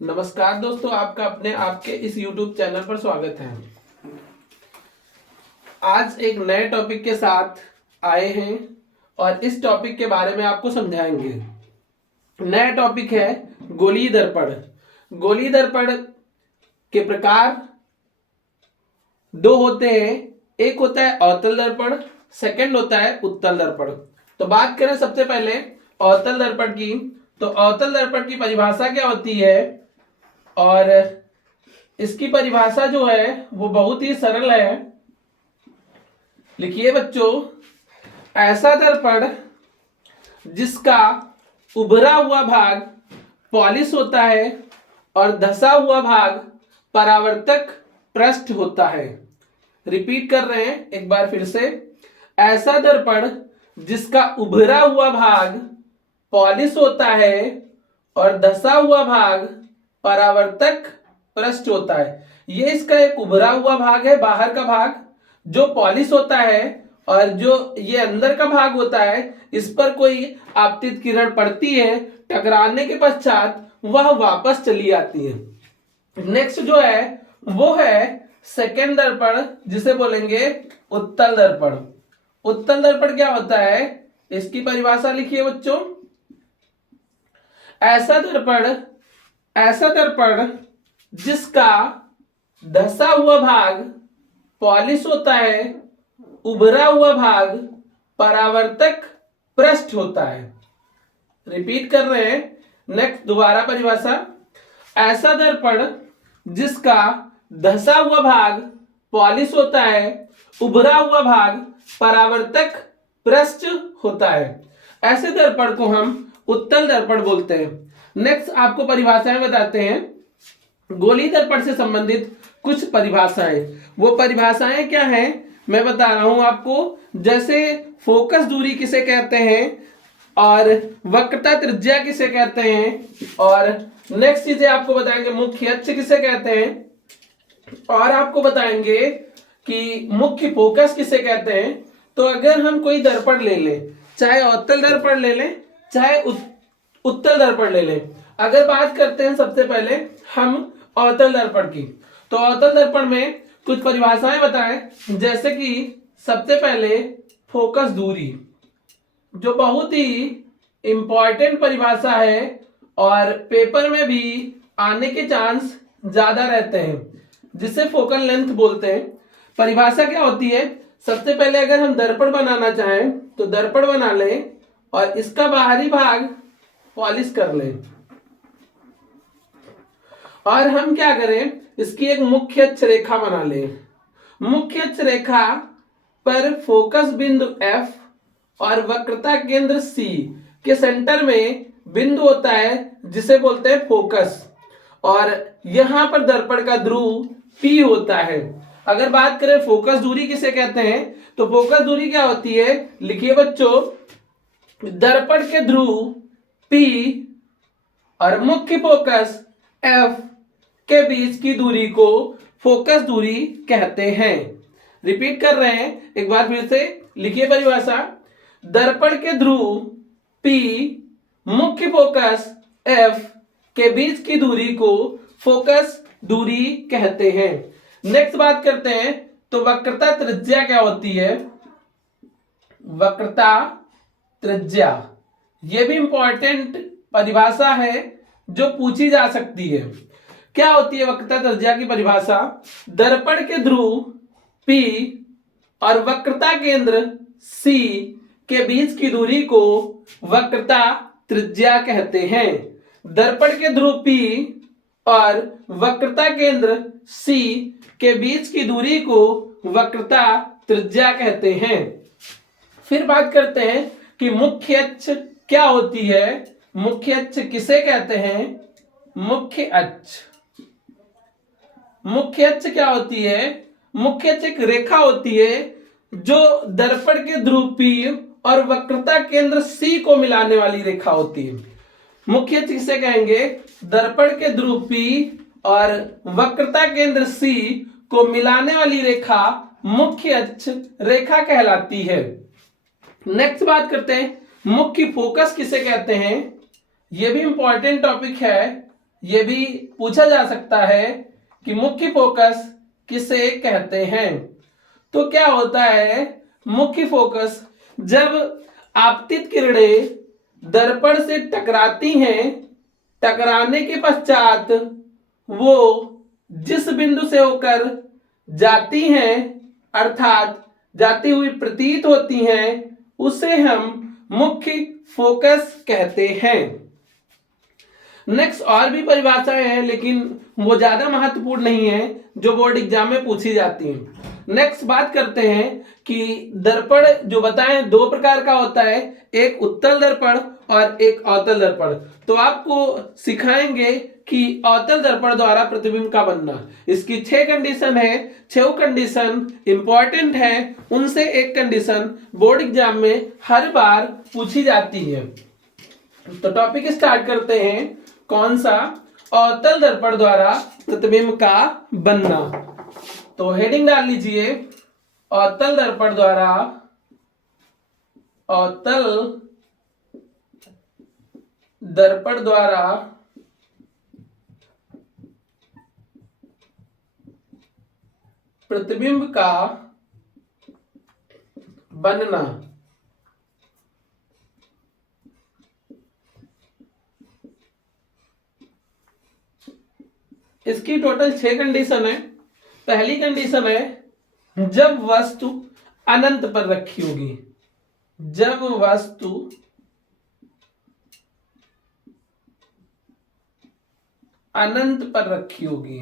नमस्कार दोस्तों, आपका अपने आपके इस YouTube चैनल पर स्वागत है। आज एक नए टॉपिक के साथ आए हैं और इस टॉपिक के बारे में आपको समझाएंगे। नया टॉपिक है गोलीय दर्पण। गोलीय दर्पण के प्रकार दो होते हैं। एक होता है अवतल दर्पण, सेकंड होता है उत्तल दर्पण। तो बात करें सबसे पहले अवतल दर्पण की, तो अवतल दर्पण की परिभाषा क्या होती है और इसकी परिभाषा जो है वो बहुत ही सरल है। लिखिए बच्चों, ऐसा दर्पण जिसका उभरा हुआ भाग पॉलिश होता है और धंसा हुआ भाग परावर्तक पृष्ठ होता है। रिपीट कर रहे हैं एक बार फिर से। ऐसा दर्पण जिसका उभरा हुआ भाग पॉलिश होता है और धंसा हुआ भाग परावर्तक पृष्ठ होता है। ये इसका एक उभरा हुआ भाग है, बाहर का भाग जो पॉलिश होता है, और जो ये अंदर का भाग होता है इस पर कोई आपतित किरण पड़ती है, टकराने के पश्चात वह वापस चली आती है। नेक्स्ट जो है वो है सेकेंड दर्पण, जिसे बोलेंगे उत्तल दर्पण। उत्तल दर्पण क्या होता है, इसकी परिभाषा लिखिए बच्चों। ऐसा दर्पण जिसका धंसा हुआ भाग पॉलिश होता है, उभरा हुआ भाग परावर्तक पृष्ठ होता है। रिपीट कर रहे हैं, नेक्स्ट दोबारा परिभाषा। ऐसा दर्पण जिसका धंसा हुआ भाग पॉलिश होता है, उभरा हुआ भाग परावर्तक पृष्ठ होता है, ऐसे दर्पण को हम उत्तल दर्पण बोलते हैं। नेक्स्ट आपको परिभाषाएं बताते हैं। गोलीय दर्पण से संबंधित कुछ परिभाषाएं, वो परिभाषाएं क्या हैं मैं बता रहा हूं आपको। जैसे फोकस दूरी किसे कहते हैं और वक्रता त्रिज्या किसे कहते हैं, और नेक्स्ट चीजें आपको बताएंगे मुख्य अक्ष किसे कहते हैं, और आपको बताएंगे कि मुख्य फोकस किसे कहते हैं। तो अगर हम कोई दर्पण ले लें, चाहे अवतल दर्पण ले लें चाहे उत्तल दर्पण ले लें। अगर बात करते हैं सबसे पहले हम अवतल दर्पण की, तो अवतल दर्पण में कुछ परिभाषाएं बताएं। जैसे कि सबसे पहले फोकस दूरी, जो बहुत ही इंपॉर्टेंट परिभाषा है और पेपर में भी आने के चांस ज्यादा रहते हैं, जिसे फोकल लेंथ बोलते हैं। परिभाषा क्या होती है, सबसे पहले अगर हम दर्पण बनाना चाहें तो दर्पण बना लें और इसका बाहरी भाग पॉलिश कर लें, और हम क्या करें, इसकी एक मुख्य अक्ष रेखा बना लें। मुख्य अक्ष रेखा पर फोकस बिंदु F और वक्रता केंद्र C के सेंटर में बिंदु होता है जिसे बोलते हैं फोकस, और यहां पर दर्पण का ध्रुव P होता है। अगर बात करें फोकस दूरी किसे कहते हैं, तो फोकस दूरी क्या होती है, लिखिए बच्चों, दर्पण के ध्रुव P और मुख्य फोकस F के बीच की दूरी को फोकस दूरी कहते हैं। रिपीट कर रहे हैं एक बार फिर से, लिखिए परिभाषा। दर्पण के ध्रुव P मुख्य फोकस F के बीच की दूरी को फोकस दूरी कहते हैं। नेक्स्ट बात करते हैं, तो वक्रता त्रिज्या क्या होती है। वक्रता त्रिज्या ये भी इंपॉर्टेंट परिभाषा है जो पूछी जा सकती है। क्या होती है वक्रता त्रिज्या की परिभाषा, दर्पण के ध्रुव P और वक्रता केंद्र C के बीच की दूरी को वक्रता त्रिज्या कहते हैं। दर्पण के ध्रुव P और वक्रता केंद्र C के बीच की दूरी को वक्रता त्रिज्या कहते हैं। फिर बात करते हैं कि मुख्य अक्ष क्या होती है। मुख्य अक्ष किसे कहते हैं, मुख्य अक्ष। मुख्य अक्ष क्या होती है, मुख्य अक्ष एक रेखा होती है जो दर्पण के ध्रुव P और वक्रता केंद्र C को मिलाने वाली रेखा होती है। मुख्य अक्ष किसे कहेंगे, दर्पण के ध्रुव P और वक्रता केंद्र C को मिलाने वाली रेखा मुख्य अक्ष रेखा कहलाती है। नेक्स्ट बात करते हैं मुख्य फोकस किसे कहते हैं। ये भी इंपॉर्टेंट टॉपिक है, ये भी पूछा जा सकता है कि मुख्य फोकस किसे कहते हैं। तो क्या होता है मुख्य फोकस? जब आपतित किरणें दर्पण से टकराती हैं, टकराने के पश्चात वो जिस बिंदु से होकर जाती हैं, अर्थात जाती हुई प्रतीत होती हैं, उसे हम मुख्य फोकस कहते हैं। नेक्स्ट और भी परिभाषाएं हैं, लेकिन वो ज्यादा महत्वपूर्ण नहीं है, जो बोर्ड एग्जाम में पूछी जाती हैं। नेक्स्ट बात करते हैं कि दर्पण जो बताएं दो प्रकार का होता है, एक उत्तल दर्पण और एक अवतल दर्पण। तो आपको सिखाएंगे कि अवतल दर्पण द्वारा प्रतिबिंब का बनना। इसकी 6 कंडीशन है, 6 कंडीशन इंपॉर्टेंट है, उनसे एक कंडीशन बोर्ड एग्जाम में हर बार पूछी जाती है। तो टॉपिक स्टार्ट करते हैं। कौन सा? अवतल दर्पण द्वारा प्रतिबिंब का बनना। तो हेडिंग डाल लीजिए, अवतल दर्पण द्वारा, अवतल दर्पण द्वारा प्रतिबिंब का बनना। इसकी टोटल 6 कंडीशन है। पहली कंडीशन है जब वस्तु अनंत पर रखी होगी, जब वस्तु अनंत पर रखी होगी।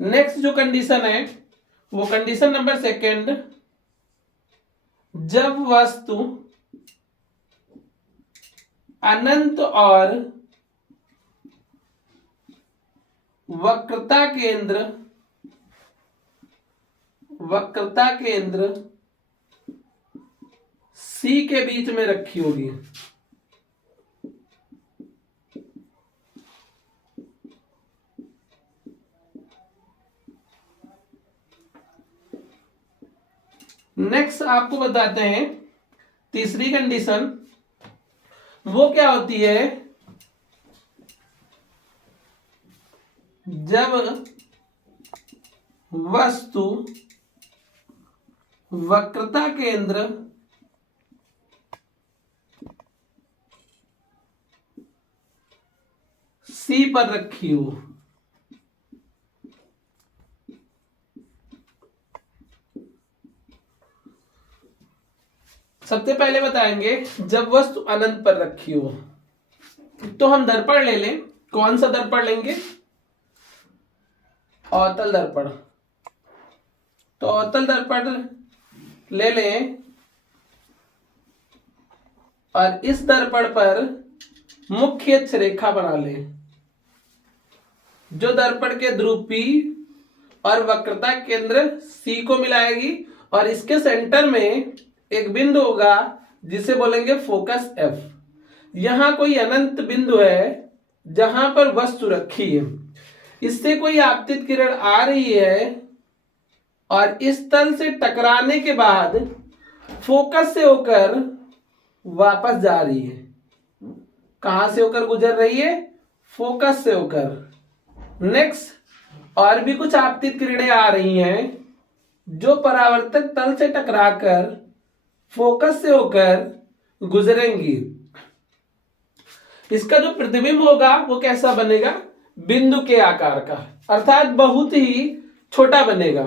नेक्स्ट जो कंडीशन है वो कंडीशन नंबर 2, जब वस्तु अनंत और वक्रता केंद्र C के बीच में रखी होगी। नेक्स्ट आपको बताते हैं तीसरी कंडीशन, वो क्या होती है? जब वस्तु वक्रता केंद्र C पर रखी हो। सबसे पहले बताएंगे जब वस्तु अनंत पर रखी हो। तो हम दर्पण ले लें। कौन सा दर्पण लेंगे? अवतल दर्पण। तो अवतल दर्पण ले लें और इस दर्पण पर मुख्य अक्ष रेखा बना लें, जो दर्पण के ध्रुव P और वक्रता केंद्र C को मिलाएगी, और इसके सेंटर में एक बिंदु होगा जिसे बोलेंगे फोकस F। यहां कोई अनंत बिंदु है जहां पर वस्तु रखी है, इससे कोई आपतित किरण आ रही है और इस तल से टकराने के बाद फोकस से होकर वापस जा रही है। कहां से होकर गुजर रही है? फोकस से होकर। नेक्स्ट और भी कुछ आपतित किरणें आ रही हैं जो परावर्तक तल से टकराकर फोकस से होकर गुजरेंगी। इसका जो प्रतिबिंब होगा वो कैसा बनेगा? बिंदु के आकार का, अर्थात बहुत ही छोटा बनेगा।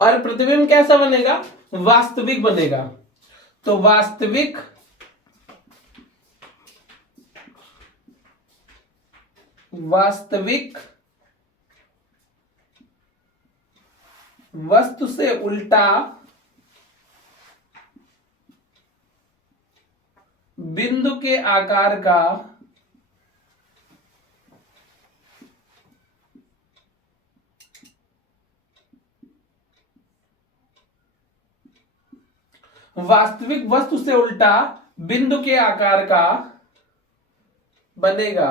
और प्रतिबिंब कैसा बनेगा? वास्तविक बनेगा। तो वास्तविक वस्तु से उल्टा बिंदु के आकार का वास्तविक वस्तु से उल्टा बिंदु के आकार का बनेगा।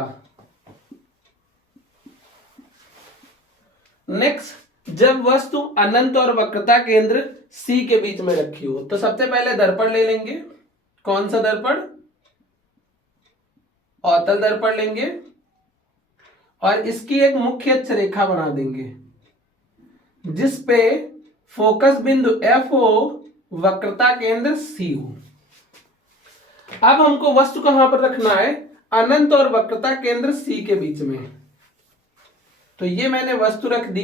नेक्स्ट जब वस्तु अनंत और वक्रता केंद्र सी के बीच में रखी हो। तो सबसे पहले दर्पण ले लेंगे। कौन सा दर्पण? अवतल दर्पण लेंगे और इसकी एक मुख्य अक्ष रेखा बना देंगे जिस पे फोकस बिंदु एफ हो, वक्रता केंद्र सी हो। अब हमको वस्तु कहां पर रखना है? अनंत और वक्रता केंद्र सी के बीच में। तो ये मैंने वस्तु रख दी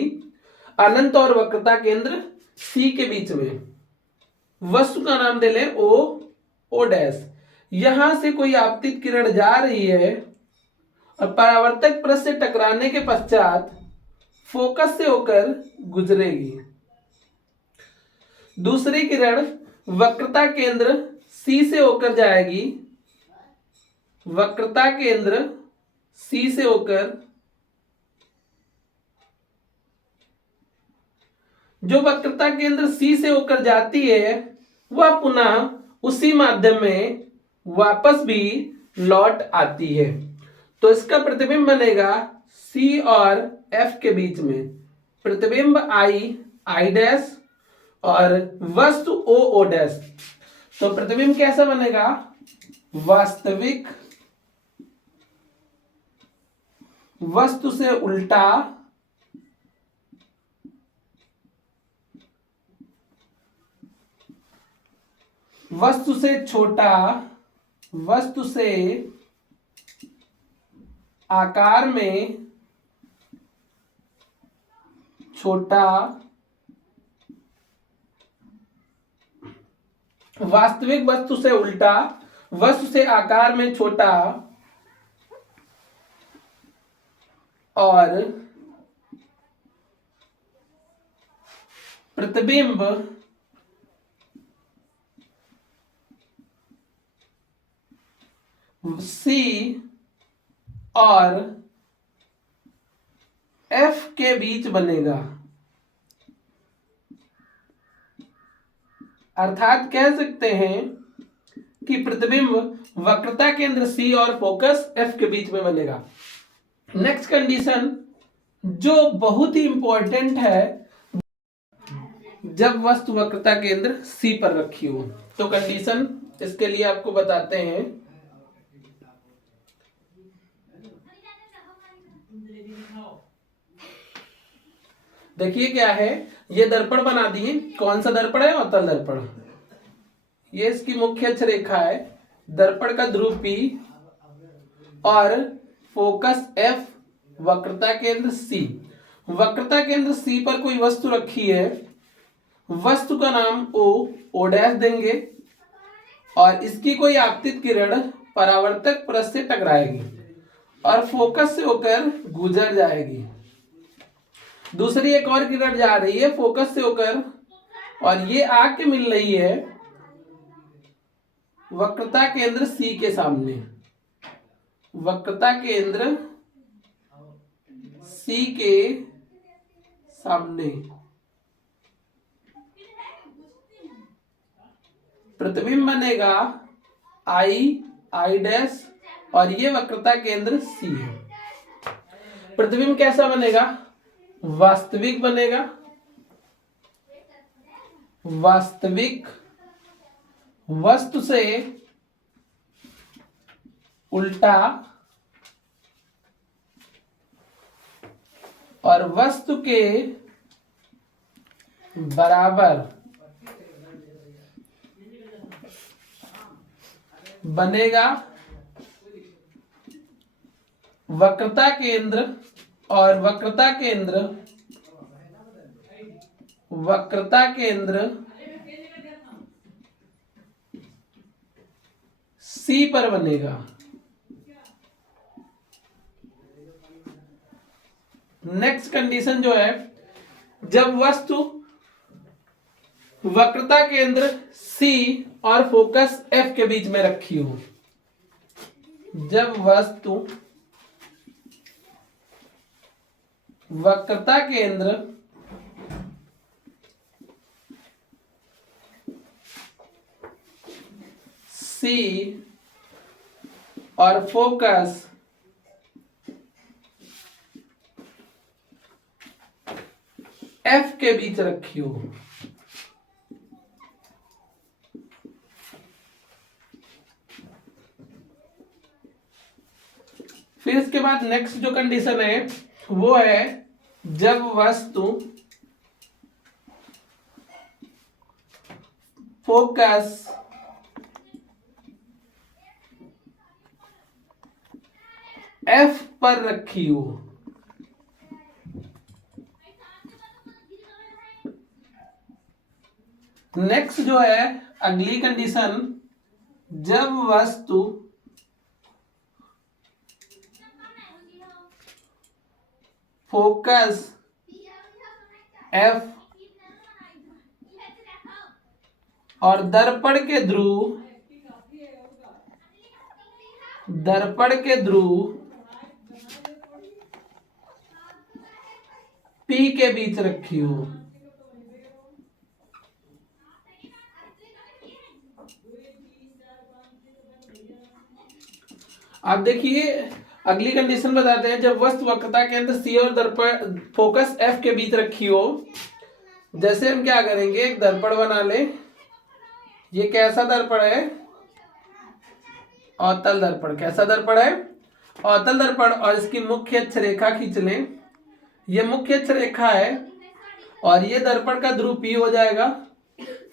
अनंत और वक्रता केंद्र सी के बीच में। वस्तु का नाम दे लें ओ, ओ डैश। यहां से कोई आपतित किरण जा रही है और परावर्तक पृष्ठ से टकराने के पश्चात फोकस से होकर गुजरेगी। दूसरी किरण वक्रता केंद्र सी से होकर जाएगी, वक्रता केंद्र सी से होकर, जो वक्रता केंद्र सी से होकर जाती है वह पुनः उसी माध्यम में वापस भी लौट आती है। तो इसका प्रतिबिंब बनेगा सी और एफ के बीच में। प्रतिबिंब आई, आई डैश और वस्तु ओ, ओ डैश। तो प्रतिबिंब कैसा बनेगा? वास्तविक वस्तु से उल्टा वस्तु से छोटा, वस्तु से आकार में छोटा, वास्तविक वस्तु से उल्टा, वस्तु से आकार में छोटा और प्रतिबिंब सी और एफ के बीच बनेगा। अर्थात कह सकते हैं कि प्रतिबिंब वक्रता केंद्र सी और फोकस एफ के बीच में बनेगा। नेक्स्ट कंडीशन जो बहुत ही इंपॉर्टेंट है, जब वस्तु वक्रता केंद्र सी पर रखी हो। तो कंडीशन इसके लिए आपको बताते हैं। देखिए क्या है, ये दर्पण बना दिए। कौन सा दर्पण है? अवतल दर्पण। ये इसकी मुख्य अक्ष रेखा है। दर्पण का ध्रुव P और फोकस F, वक्रता केंद्र C। वक्रता केंद्र C पर कोई वस्तु रखी है। वस्तु का नाम O, O डैश देंगे और इसकी कोई आपतित किरण परावर्तक पृष्ठ से टकराएगी और फोकस से होकर गुजर जाएगी। दूसरी एक और किरण जा रही है फोकस से होकर और ये आके मिल रही है वक्रता केंद्र सी के सामने। वक्रता केंद्र सी के सामने प्रतिबिंब बनेगा आई, आई डैश और ये वक्रता केंद्र सी है। प्रतिबिंब कैसा बनेगा? वास्तविक बनेगा। वास्तविक वस्तु से उल्टा और वस्तु के बराबर बनेगा। वक्रता केंद्र और वक्रता केंद्र सी पर बनेगा। नेक्स्ट कंडीशन जो है, जब वस्तु वक्रता केंद्र सी और फोकस एफ के बीच में रखी हो। जब वस्तु वक्रता केंद्र सी और फोकस एफ के बीच रखी हो। फिर इसके बाद नेक्स्ट जो कंडीशन है वो है जब वस्तु फोकस F पर रखी हो। नेक्स्ट जो है अगली कंडीशन, जब वस्तु फोकस F और दर्पण के ध्रुव P के बीच रखी हो। आप देखिए अगली कंडीशन बताते हैं, जब वस्तु वक्रता केंद्र C और दर्पण फोकस F के बीच रखी हो। जैसे हम क्या करेंगे, एक दर्पण बना ले। ये कैसा दर्पण है? अवतल दर्पण। कैसा दर्पण है? अवतल दर्पण। और इसकी मुख्य अक्ष रेखा खींच लें। ये मुख्य अक्ष रेखा है और ये दर्पण का ध्रुव P हो जाएगा,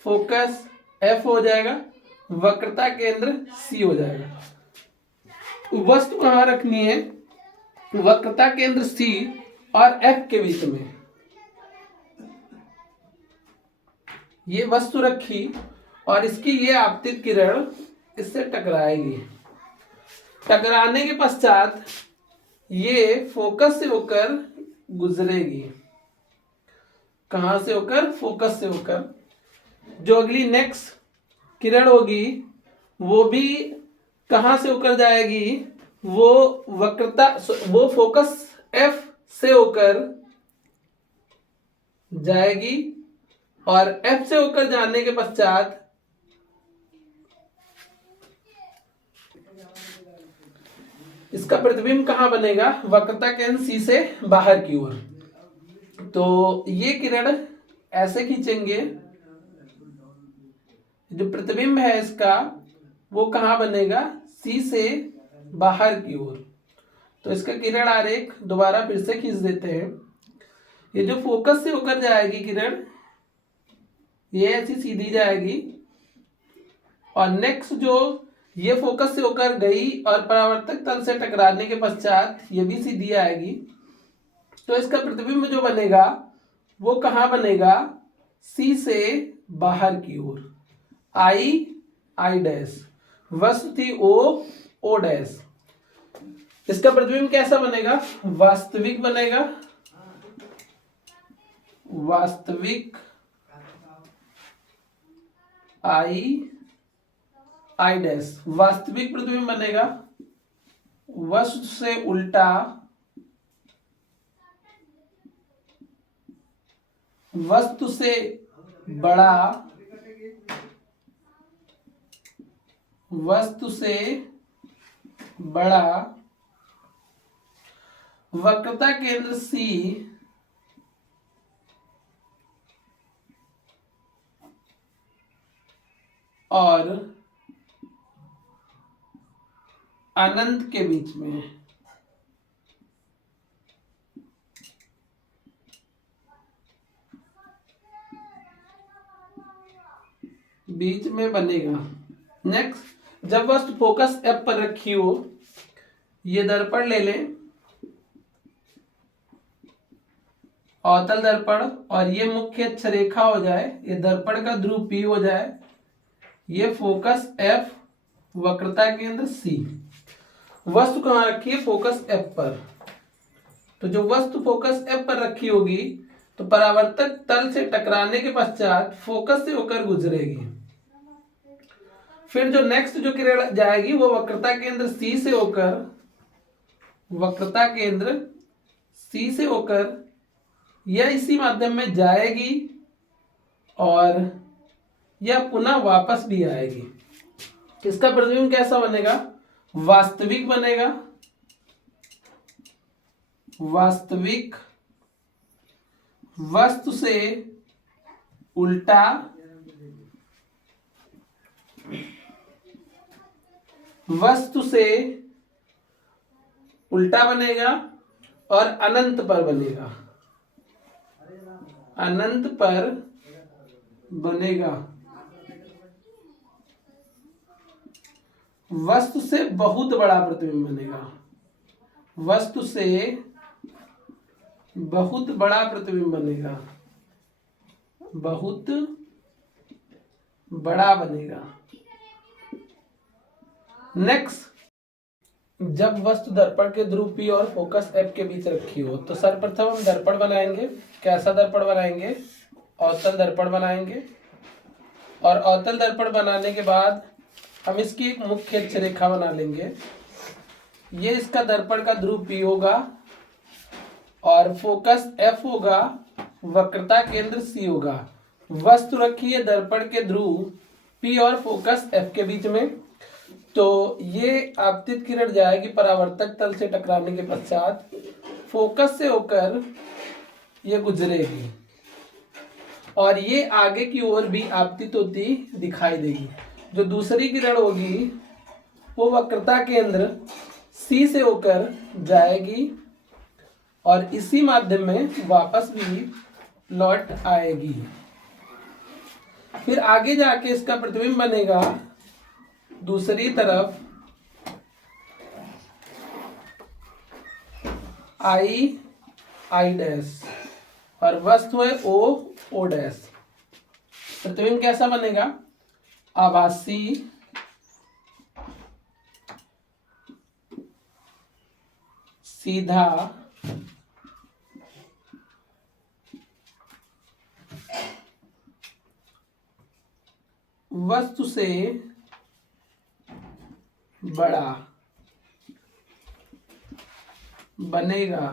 फोकस F हो जाएगा, वक्रता केंद्र C हो जाएगा। वस्तु कहाँ रखनी है? वक्रता केंद्र C और F के बीच में। ये वस्तु रखी और इसकी ये आपतित किरण इससे टकराएगी। टकराने के पश्चात ये फोकस से होकर गुजरेगी। कहां से होकर? फोकस से होकर। जो अगली नेक्स्ट किरण होगी वो भी कहां से होकर जाएगी? वो फोकस F से होकर जाएगी और F से होकर जाने के पश्चात इसका प्रतिबिंब कहां बनेगा? वक्रता केंद्र C से बाहर की ओर। तो ये किरण ऐसे खींचेंगे, जो प्रतिबिंब है इसका वो कहां बनेगा? C से बाहर की ओर। तो इसका किरण आरेख दोबारा फिर से खींच देते हैं। ये जो फोकस से होकर जाएगी किरण, ये ऐसी सीधी जाएगी और नेक्स्ट जो ये फोकस से होकर गई और परावर्तक तल से टकराने के पश्चात ये भी सीधी आएगी। तो इसका प्रतिबिंब जो बनेगा वो कहां बनेगा? C से बाहर की ओर। I dash. वस्तु थी O डैश। इसका प्रतिबिंब कैसा बनेगा? वास्तविक बनेगा। वास्तविक I डैश वास्तविक प्रतिबिंब बनेगा। वस्तु से उल्टा वस्तु से बड़ा वक्रता केंद्र C और अनंत के बीच में बनेगा। नेक्स्ट, जब वस्तु फोकस F पर रखी हो, ये दर्पण ले लें, अवतल दर्पण, और ये मुख्य अक्ष रेखा हो जाए, ये दर्पण का ध्रुव P हो जाए, ये फोकस F, वक्रता केंद्र C। वस्तु कहां रखी है? फोकस F पर। तो जो वस्तु फोकस F पर रखी होगी तो परावर्तक तल से टकराने के पश्चात फोकस से होकर गुजरेगी। फिर जो नेक्स्ट जो किरण जाएगी वो वक्रता केंद्र C से होकर यह इसी माध्यम में जाएगी और यह पुनः वापस भी आएगी। इसका प्रतिबिंब कैसा बनेगा? वास्तविक बनेगा। वस्तु से उल्टा बनेगा और अनंत पर बनेगा, अनंत पर बनेगा। वस्तु से बहुत बड़ा प्रतिबिंब बनेगा, वस्तु से बहुत बड़ा प्रतिबिंब बनेगा, बहुत बड़ा बनेगा। नेक्स्ट, जब वस्तु दर्पण के ध्रुव P और फोकस F के बीच रखी हो तो सर्वप्रथम हम दर्पण बनाएंगे। कैसा दर्पण बनाएंगे? अवतल दर्पण बनाएंगे। और अवतल दर्पण बनाने के बाद हम इसकी एक मुख्य अक्ष रेखा बना लेंगे। ये इसका दर्पण का ध्रुव P होगा और फोकस F होगा, वक्रता केंद्र C होगा। वस्तु रखी है दर्पण के ध्रुव P और फोकस F के बीच में। तो ये आपतित किरण जाएगी परावर्तक तल से टकराने के पश्चात फोकस से होकर ये गुजरेगी और ये आगे की ओर भी आपतित होती दिखाई देगी। जो दूसरी किरण होगी वो वक्रता केंद्र C से होकर जाएगी और इसी माध्यम में वापस भी लौट आएगी। फिर आगे जाके इसका प्रतिबिंब बनेगा दूसरी तरफ I डैश और वस्तु है O डैश। प्रतिबिंब कैसा बनेगा? आभासी सीधा वस्तु से बड़ा बनेगा।